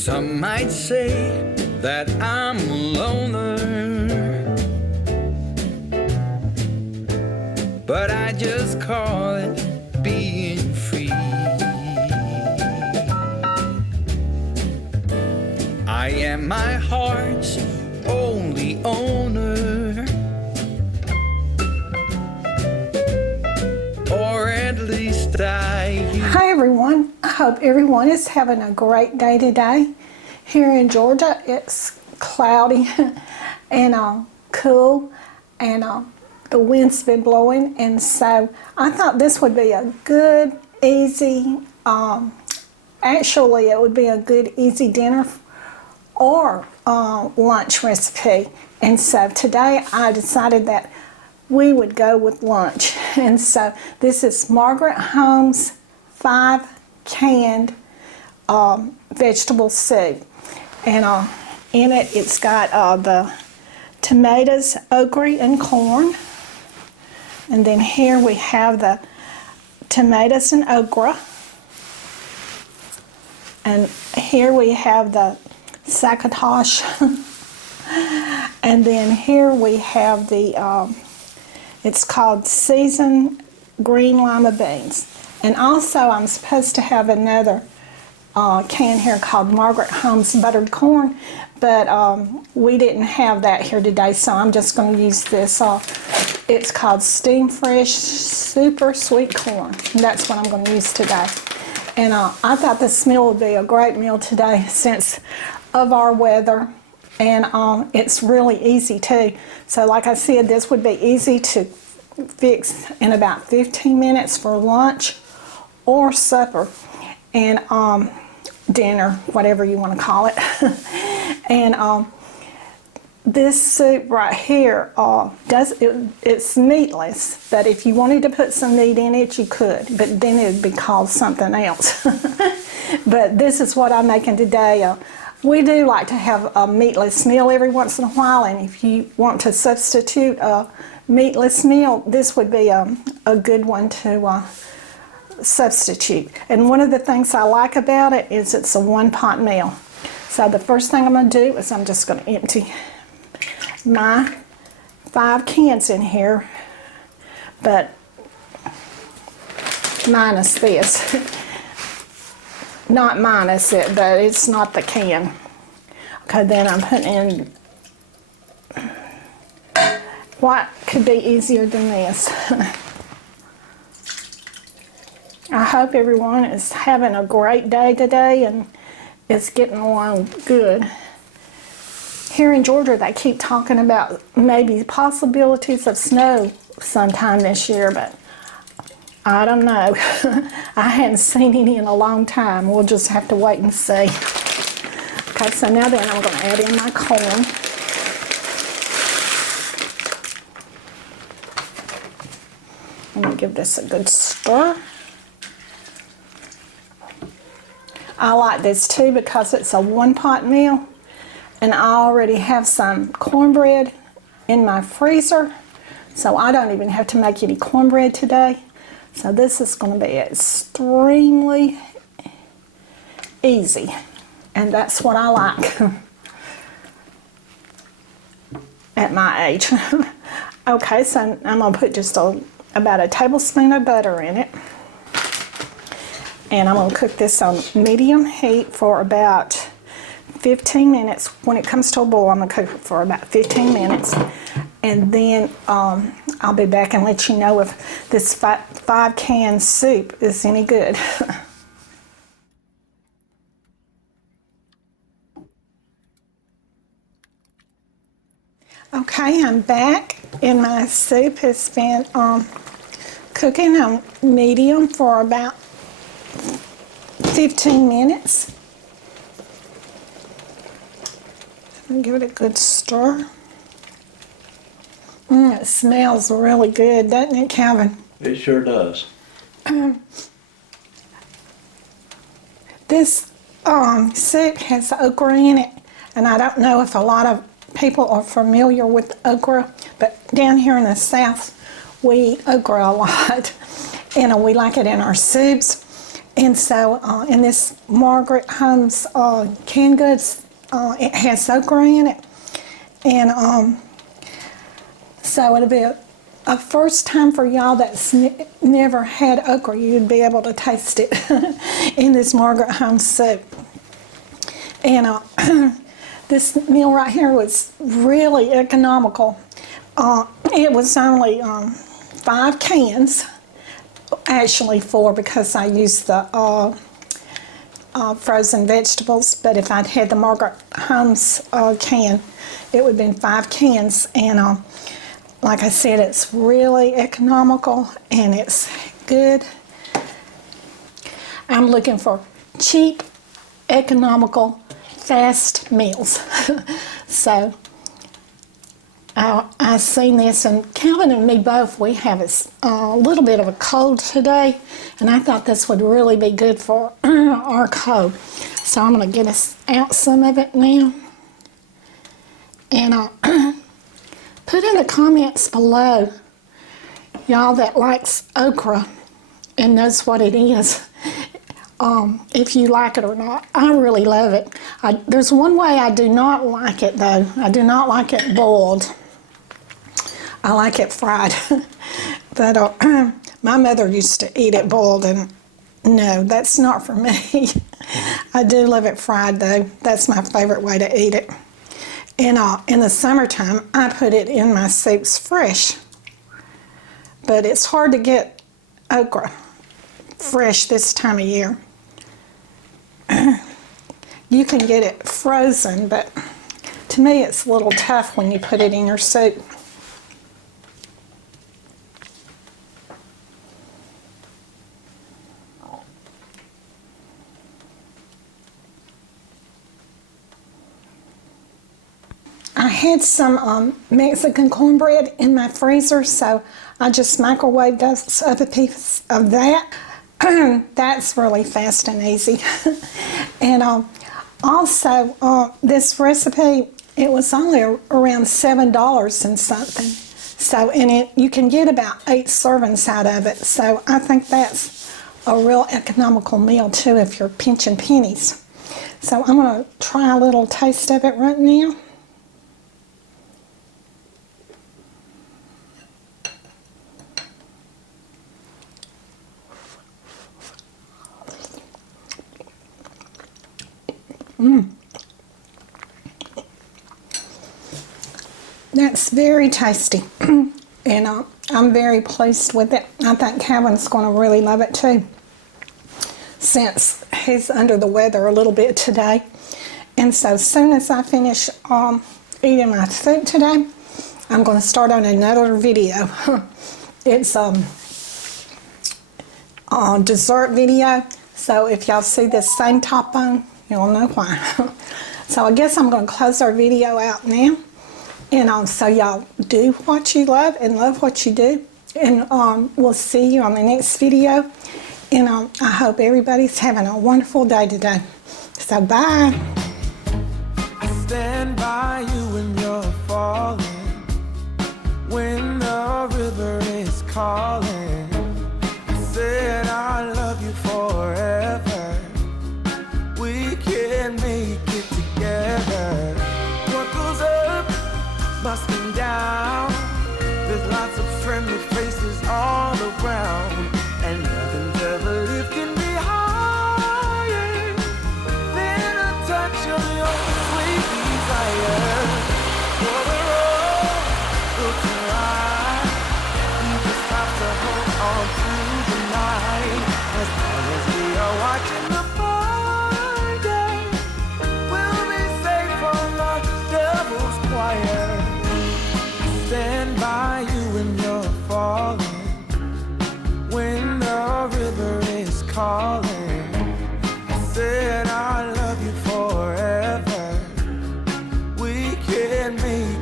Some might say that I'm a loner, but I just call it being free. I am my heart's only owner, or at least I. Hi everyone, I hope everyone is having a great day today. Here in Georgia it's cloudy and cool, and the wind's been blowing, and so I thought this would be a good easy, actually it would be a good easy dinner or lunch recipe. And so today I decided that we would go with lunch. And so this is Margaret Holmes 5 canned vegetable soup. And in it, it's got the tomatoes, okra, and corn. And then here we have the tomatoes and okra. And here we have the Succotash. And then here we have the, it's called seasoned green lima beans. And also I'm supposed to have another can here called Margaret Holmes buttered corn, but we didn't have that here today, so I'm just going to use this. It's called steam fresh super sweet corn, and that's what I'm going to use today. And I thought this meal would be a great meal today since of our weather, and it's really easy too. So like I said, this would be easy to fix in about 15 minutes for lunch or supper, and dinner, whatever you want to call it. And this soup right here, it's meatless, but if you wanted to put some meat in it, you could, but then it would be called something else. But this is what I'm making today. We do like to have a meatless meal every once in a while, and if you want to substitute a meatless meal, this would be a good one to substitute. And one of the things I like about it is it's a one-pot meal. So the first thing I'm going to do is I'm just going to empty my 5 cans in here, but minus this. Not minus it, but it's not the can. Okay, then I'm putting in, what could be easier than this? I hope everyone is having a great day today and is getting along good. Here in Georgia, they keep talking about maybe possibilities of snow sometime this year, but I don't know. I hadn't seen any in a long time. We'll just have to wait and see. Okay, so now then I'm going to add in my corn. I'm going to give this a good stir. I like this too because it's a one-pot meal, and I already have some cornbread in my freezer, so I don't even have to make any cornbread today. So this is going to be extremely easy, and that's what I like at my age. Okay, so I'm going to put just about a tablespoon of butter in it. And I'm going to cook this on medium heat for about 15 minutes. When it comes to a boil, I'm going to cook it for about 15 minutes. And then I'll be back and let you know if this 5 can soup is any good. Okay, I'm back, and my soup has been cooking on medium for about 15 minutes. I'll give it a good stir. It smells really good, doesn't it, Calvin? It sure does. This soup has okra in it, and I don't know if a lot of people are familiar with okra, but down here in the South, we eat okra a lot, and we like it in our soups. And so in this Margaret Holmes canned goods, it has okra in it. And so it'll be a first time for y'all that's never had okra. You'd be able to taste it in this Margaret Holmes soup. And this meal right here was really economical. It was only 5 cans, actually 4 because I used the frozen vegetables, but if I'd had the Margaret Holmes can, it would have been 5 cans. And like I said, it's really economical and it's good. I'm looking for cheap, economical, fast meals. So I seen this, and Calvin and me both, we have a little bit of a cold today, and I thought this would really be good for our cold. So I'm going to get us out some of it now. And put in the comments below, y'all that likes okra and knows what it is, if you like it or not. I really love it. There's one way I do not like it though. I do not like it boiled. I like it fried. But my mother used to eat it boiled, and no, that's not for me. I do love it fried though. That's my favorite way to eat it. And in the summertime, I put it in my soups fresh. But it's hard to get okra fresh this time of year. You can get it frozen, but to me it's a little tough when you put it in your soup. I had some Mexican cornbread in my freezer, so I just microwaved us up a piece of that. That's really fast and easy. And also, this recipe, it was only around $7 and something. So, and you can get about 8 servings out of it. So I think that's a real economical meal too if you're pinching pennies. So I'm going to try a little taste of it right now. That's very tasty, and I'm very pleased with it. I think Calvin's going to really love it too, since he's under the weather a little bit today. And so as soon as I finish eating my soup today, I'm going to start on another video. It's a dessert video, so if y'all see this same top on, you'll know why. So I guess I'm going to close our video out now. And so y'all do what you love and love what you do. And we'll see you on the next video. And I hope everybody's having a wonderful day today. So bye. I stand by you when you're falling, when the river is calling. I said I love you forever. We can make it together. What goes up must come down. There's lots of friendly faces all around, and nothing's ever lifting me higher than a touch of your sweet desire. For the road looks right. You just have to hold on through the night. As long as we are watching the stand by you when you're falling, when the river is calling. I said I love you forever. We can make